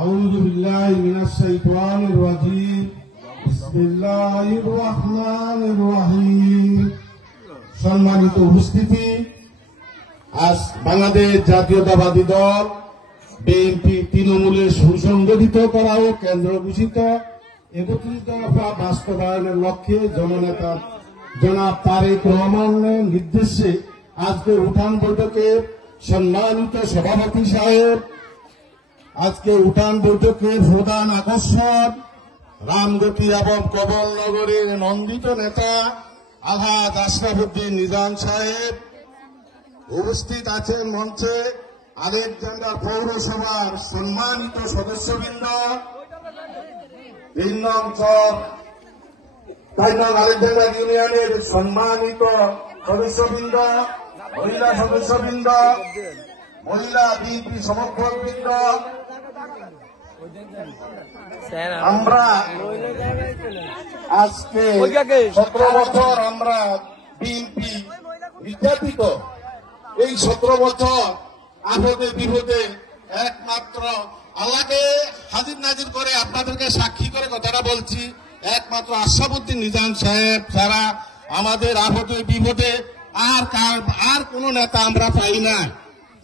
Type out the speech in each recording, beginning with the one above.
আউযু বিল্লাহি মিনাশ শাইতানির রাজীম। বিসমিল্লাহির রহমানির রহিম। সম্মানিত উপস্থিতি, আজ বাংলাদেশ জাতীয়তাবাদী দল বিএনপি তৃণমূলের সুসংগঠিত করা ও কেন্দ্র ঘোষিত ৩১ দফা বাস্তবায়নের লক্ষ্যে জননেতা জনাব তারেক রহমানের নির্দেশে আজকে উঠান বৈঠকের সম্মানিত সভাপতি সাহেব, আজকে উঠান বৈঠকের প্রধান আকর্ষণ রামগতি এবং কমলনগরের নন্দিত নেতা আলহাজ আশরাফুদ্দিন নিজাম সাহেব, উপস্থিত আছেন মঞ্চে আলেকজান্ডার পৌরসভার সম্মানিত সদস্যবৃন্দ, ৩ নং চর ৪ নং আলেকজান্ডার ইউনিয়নের সম্মানিত সদস্যবৃন্দ, মহিলা সদস্যবৃন্দ, মহিলা বিএনপি সমর্থকবৃন্দ, আমরা আজকে ১৭ বছর আমরা বিএনপি নির্যাতিত, এই ১৭ বছর আপদে বিপদে একমাত্র আল্লাহকে হাজির নাজির করে আপনাদেরকে সাক্ষী করে কথাটা বলছি, একমাত্র আশরাফুদ্দিন নিজাম সাহেব ছাড়া আমাদের আপদে বিপদে আর কোন নেতা আমরা পাই না।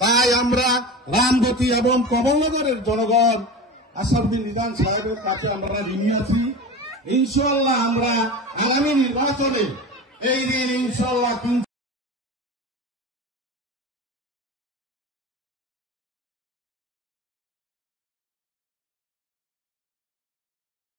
তাই আমরা রামগতি এবং কমলনগরের জনগণ আশরাফুদ্দিন নিজাম সাহেবের কাছে আমরা ঋণী আছি। ইনশাআল্লাহ আমরা আগামী নির্বাচনে এই ঋণ ইনশাআল্লাহ